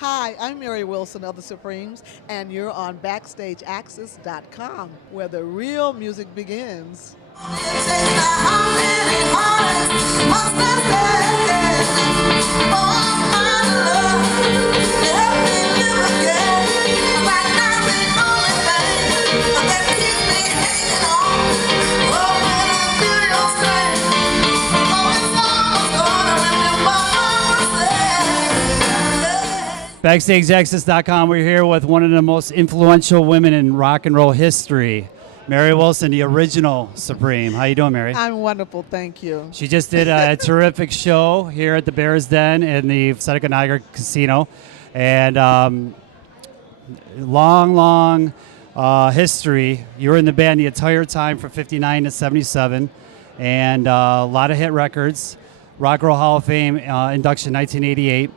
Hi, I'm Mary Wilson of the Supremes, and you're on BackstageAxxess.com, where the real music begins. BackstageAxxess.com. We're here with one of the most influential women in rock and roll history, Mary Wilson, the original Supreme. How you doing, Mary? I'm wonderful, thank you. She just did a terrific show here at the Bears Den in the Seneca Niagara Casino, and long history. You were in the band the entire time from '59 to '77, and a lot of hit records. Rock and Roll Hall of Fame induction 1988.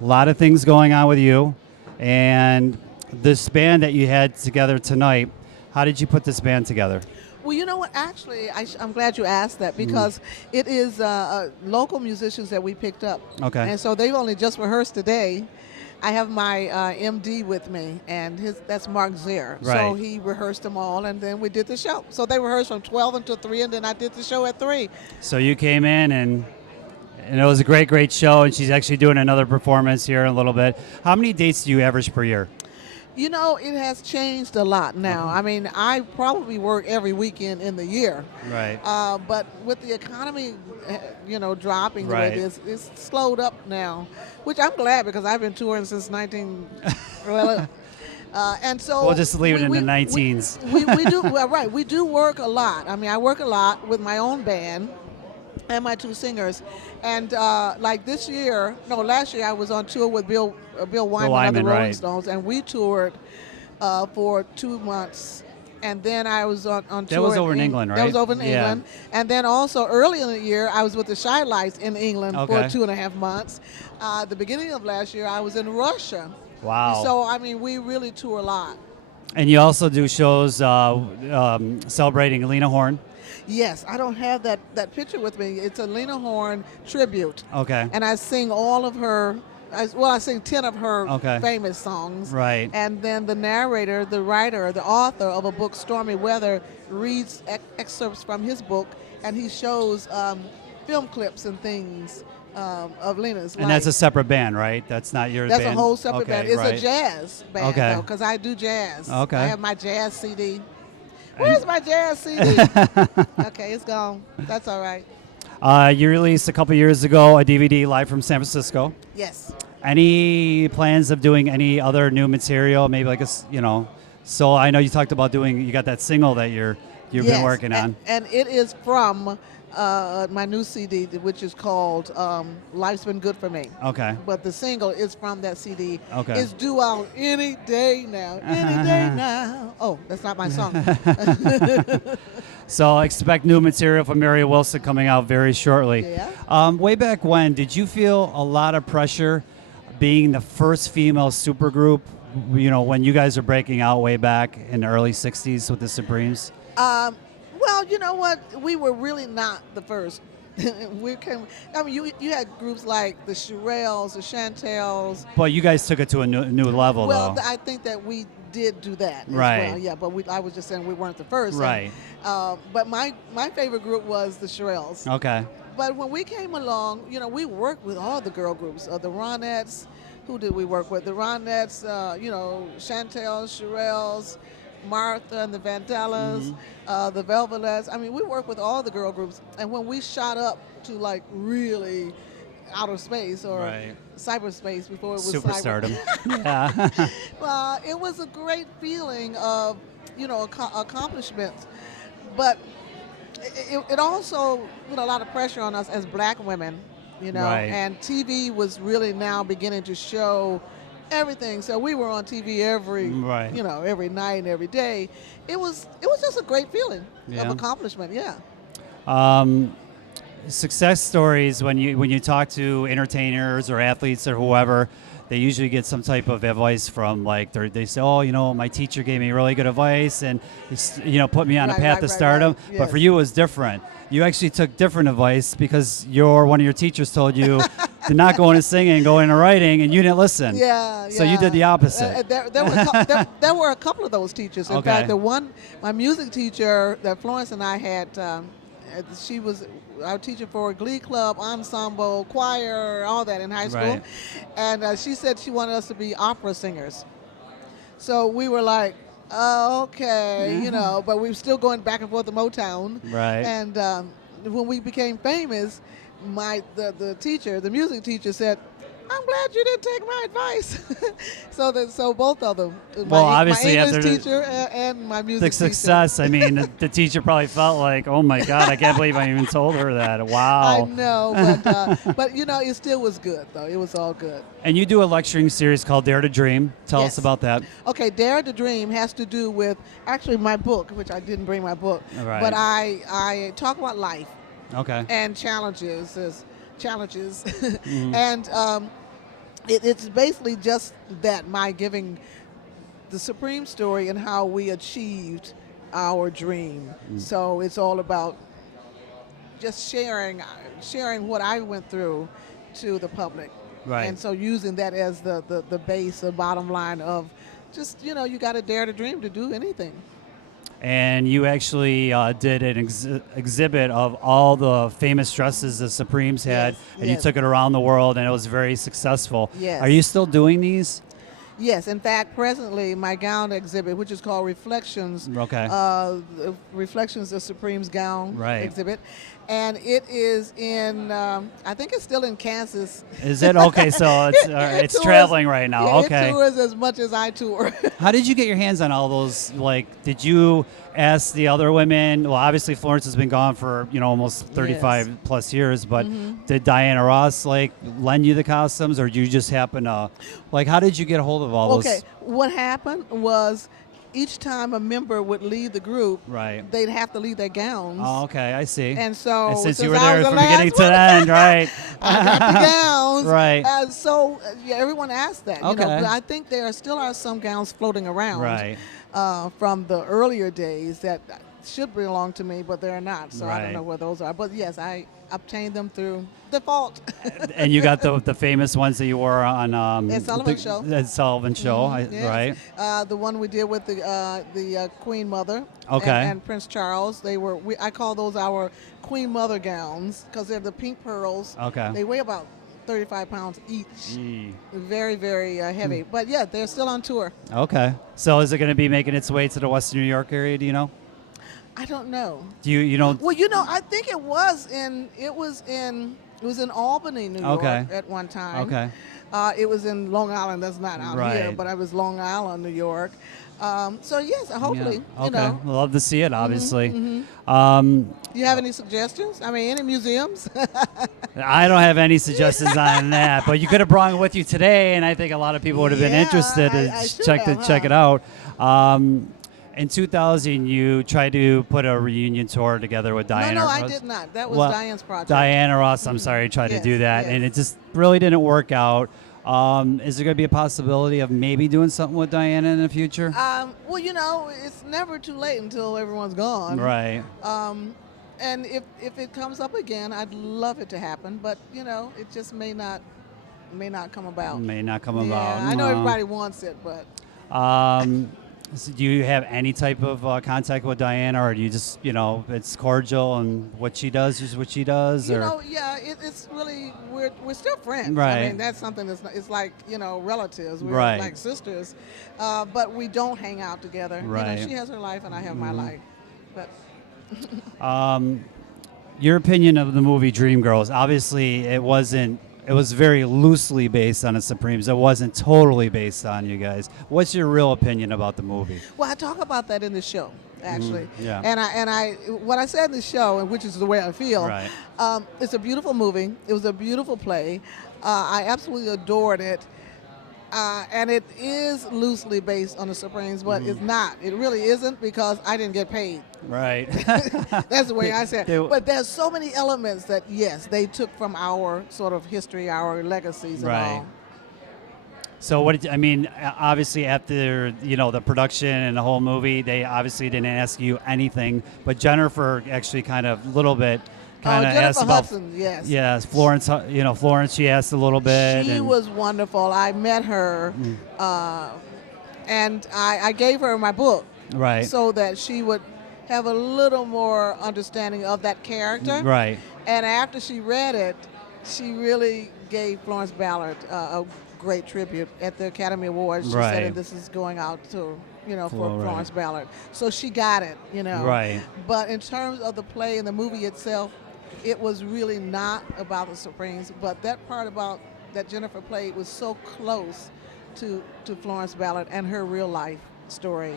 A lot of things going on with you, and this band that you had together tonight. How did you put this band together? Well, you know what? Actually, I'm glad you asked that because it is local musicians that we picked up. Okay. And so they've only just rehearsed today. I have my MD with me, and that's Mark Zier. Right. So he rehearsed them all, and then we did the show. So they rehearsed from 12 until 3, and then I did the show at 3. So you came in and it was a great show, and she's actually doing another performance here in a little bit. How many dates do you average per year? You know, it has changed a lot now. I mean, I probably work every weekend in the year. Right. But with the economy, dropping the way it is, it's slowed up now, which I'm glad because I've been touring since 19. And so we'll just leave it in the 19s. We do well, right. We do work a lot. I mean, I work a lot with my own band and my 2 singers. And like last year I was on tour with Bill Wyman of the Rolling Stones, and we toured for 2 months. And then I was on tour. That was over in England, right? That was over in England. And then also early in the year, I was with the Shy Lights in England for 2.5 months. The beginning of last year, I was in Russia. Wow. So, I mean, we really tour a lot. And you also do shows celebrating Lena Horne. Yes, I don't have that picture with me. It's a Lena Horne tribute. Okay. And I sing all of her, I sing 10 of her famous songs. Right. And then the narrator, the writer, the author of a book, Stormy Weather, reads excerpts from his book, and he shows film clips and things of Lena's life. And that's a separate band, right? That's not your band? That's a whole separate band. It's a jazz band, though, because I do jazz. Okay. I have my jazz CD. Where's my jazz CD? Okay, it's gone. That's all right. You released a couple years ago a DVD live from San Francisco. Yes. Any plans of doing any other new material? Maybe like so I know you talked about you got that single that you've been working on. And it is from my new CD, which is called Life's Been Good for Me. Okay. But the single is from that CD. Okay. It's due out any day now. Any day now. Oh, that's not my song. So expect new material from Mary Wilson coming out very shortly. Yeah. Way back when, did you feel a lot of pressure being the first female supergroup, when you guys are breaking out way back in the early 60s with the Supremes? Well, you know what? We were really not the first. You had groups like the Shirelles, the Chantels. But you guys took it to a new level, well, though. I think that we did do that as right. well. Yeah, but I was just saying we weren't the first. Right. But my favorite group was the Shirelles. Okay. But when we came along, we worked with all the girl groups. The Ronettes. Who did we work with? The Ronettes, Chantels, Shirelles, Martha and the Vandellas, the Velvelettes. I mean, we worked with all the girl groups. And when we shot up to like really outer space or cyberspace before it was superstardom. Yeah. Well, it was a great feeling of, accomplishments. But it also put a lot of pressure on us as black women, and TV was really now beginning to show everything. So we were on TV every night and every day. It was just a great feeling of accomplishment. Yeah. Success stories when you talk to entertainers or athletes or whoever, they usually get some type of advice from like they say, oh, you know, my teacher gave me really good advice and you know put me on a path to stardom. Yes. But for you, it was different. You actually took different advice because one of your teachers told you to not go into singing, go into writing, and you didn't listen. Yeah. So you did the opposite. There were a couple of those teachers. In fact, my music teacher that Florence and I had, she was our teacher for Glee Club, ensemble, choir, all that in high school. Right. And she said she wanted us to be opera singers. So we were like, oh, okay, you know, but we were still going back and forth to Motown. Right. And when we became famous, the music teacher said, I'm glad you didn't take my advice. so both of them, obviously my after English teacher and my music the success, teacher. I mean, the teacher probably felt like, oh my God, I can't believe I even told her that. Wow. I know, but you know, it still was good though. It was all good. And you do a lecturing series called Dare to Dream. Tell us about that. Okay, Dare to Dream has to do with actually my book, which I didn't bring my book, but I talk about life. Okay. And challenges, and it's basically just that, my giving the Supreme story and how we achieved our dream. So it's all about just sharing what I went through to the public. Right. And so using that as the base, the bottom line of just, you know, you got to dare to dream to do anything. And you actually did an exhibit of all the famous dresses the Supremes had, and you took it around the world, and it was very successful. Yes. Are you still doing these? Yes. In fact, presently, my gown exhibit, which is called Reflections, Reflections, the Supremes gown exhibit, and it is in, I think it's still in Kansas. Is it? Okay, so it's traveling right now. Yeah, okay. It tours as much as I tour. How did you get your hands on all those? Like, did you ask the other women? Well, obviously Florence has been gone for, you know, almost 35 plus years, but did Diana Ross like lend you the costumes, or did you just happen to, like, how did you get a hold of all those? Okay, what happened was, each time a member would leave the group, they'd have to leave their gowns. Oh, okay, I see. And so since you were there from the beginning to the end, right? I got the gowns. Right. So everyone asked that. Okay. You know, but I think there still are some gowns floating around from the earlier days that should belong to me, but they're not. So I don't know where those are. But yes, I obtained them through default. And you got the famous ones that you wore on Ed Sullivan Show. Ed Sullivan Show, right? The one we did with the Queen Mother and Prince Charles. I call those our Queen Mother gowns because they're the pink pearls. Okay. They weigh about 35 pounds each. Very, very heavy. But yeah, they're still on tour. Okay. So is it going to be making its way to the Western New York area? Do you know? I don't know. You don't? Well, you know, I think it was in Albany, New York at one time. Okay. It was in Long Island. That's not out here, but it was Long Island, New York. So yes, hopefully, you know. We'd love to see it, obviously. Do you have any suggestions? I mean, any museums? I don't have any suggestions on that, but you could have brought it with you today, and I think a lot of people would have been interested to check it out. In 2000, you tried to put a reunion tour together with Diana Ross. No, I did not. That was Diana's project. Diana Ross, I'm sorry, tried to do that, and it just really didn't work out. Is there going to be a possibility of maybe doing something with Diana in the future? Well, you know, it's never too late until everyone's gone. Right. And if it comes up again, I'd love it to happen, but, you know, it just may not come about. May not come about. I know everybody wants it, but... So do you have any type of contact with Diana, or do you just, you know, it's cordial and what she does is what she does? You know, it's really, we're still friends. Right. I mean, that's something it's like, you know, relatives. We're like sisters, but we don't hang out together. Right. You know, she has her life and I have my life. But your opinion of the movie Dreamgirls? Obviously, it was very loosely based on the Supremes. It wasn't totally based on you guys. What's your real opinion about the movie? Well, I talk about that in the show, actually. Yeah. And I what I said in the show, and which is the way I feel. Right. It's a beautiful movie. It was a beautiful play. I absolutely adored it. And it is loosely based on the Supremes, but it's not. It really isn't, because I didn't get paid. Right. That's the way I say it. But there's so many elements that, yes, they took from our sort of history, our legacies and all. So what did I mean? Obviously, after the production and the whole movie, they obviously didn't ask you anything. But Jennifer actually kind of a little bit asked Jennifer about Hudson, yes. Yes, Florence. Florence. She asked a little bit. She was wonderful. I met her, and I gave her my book, right, so that she would have a little more understanding of that character. Right. And after she read it, she really gave Florence Ballard a great tribute at the Academy Awards. She said, and this is going out to, for Florence Ballard. So she got it, Right. But in terms of the play and the movie itself, it was really not about the Supremes, but that part about that Jennifer played was so close to Florence Ballard and her real life story.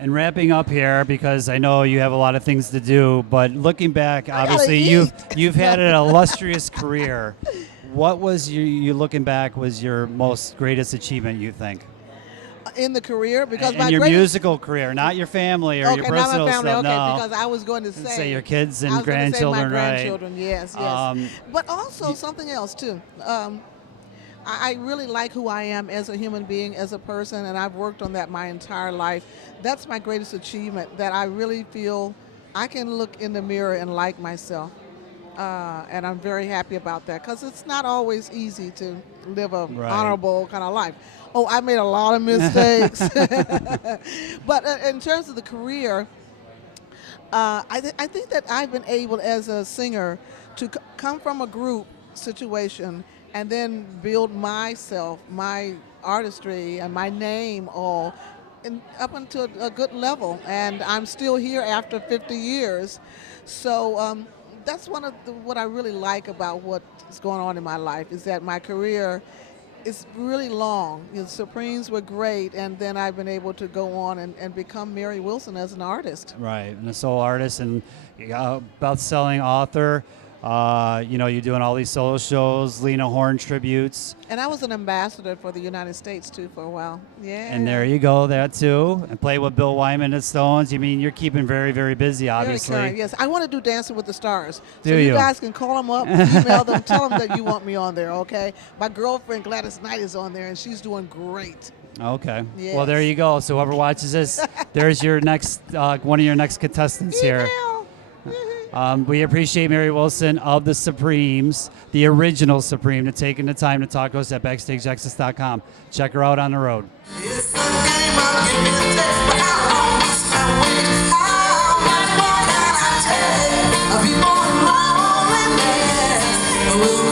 And wrapping up here, because I know you have a lot of things to do, but looking back, obviously you've had an illustrious career. What was you looking back was your most greatest achievement, you think? In the career? Because in your musical career, not your family or your personal not my family, stuff. Okay, no. because I was going to say your kids and I was grandchildren, going to say my grandchildren, yes. But also something else too. I really like who I am as a human being, as a person, and I've worked on that my entire life. That's my greatest achievement, that I really feel I can look in the mirror and like myself. And I'm very happy about that, because it's not always easy to live a honorable kind of life. Oh, I made a lot of mistakes. But in terms of the career, I think that I've been able as a singer to come from a group situation and then build myself, my artistry, and my name all up into a good level. And I'm still here after 50 years. So that's one of what I really like about what's going on in my life, is that my career is really long. The Supremes were great, and then I've been able to go on and become Mary Wilson as an artist. Right, and a solo artist and best-selling author. You're doing all these solo shows, Lena Horne tributes. And I was an ambassador for the United States, too, for a while. Yeah. And there you go, that too. And play with Bill Wyman and Stones. You're keeping very, very busy, obviously. Very current, yes. I want to do Dancing with the Stars. So you guys can call them up, email them, tell them that you want me on there, okay? My girlfriend, Gladys Knight, is on there, and she's doing great. Okay. Yes. Well, there you go. So whoever watches this, there's your next one of your next contestants here. We appreciate Mary Wilson of the Supremes, the original Supreme, to taking the time to talk to us at BackstageAxxess.com. Check her out on the road. It's a game, I'll give you a taste, but how long must I wait? How much more can I take? I'll be more and more and more.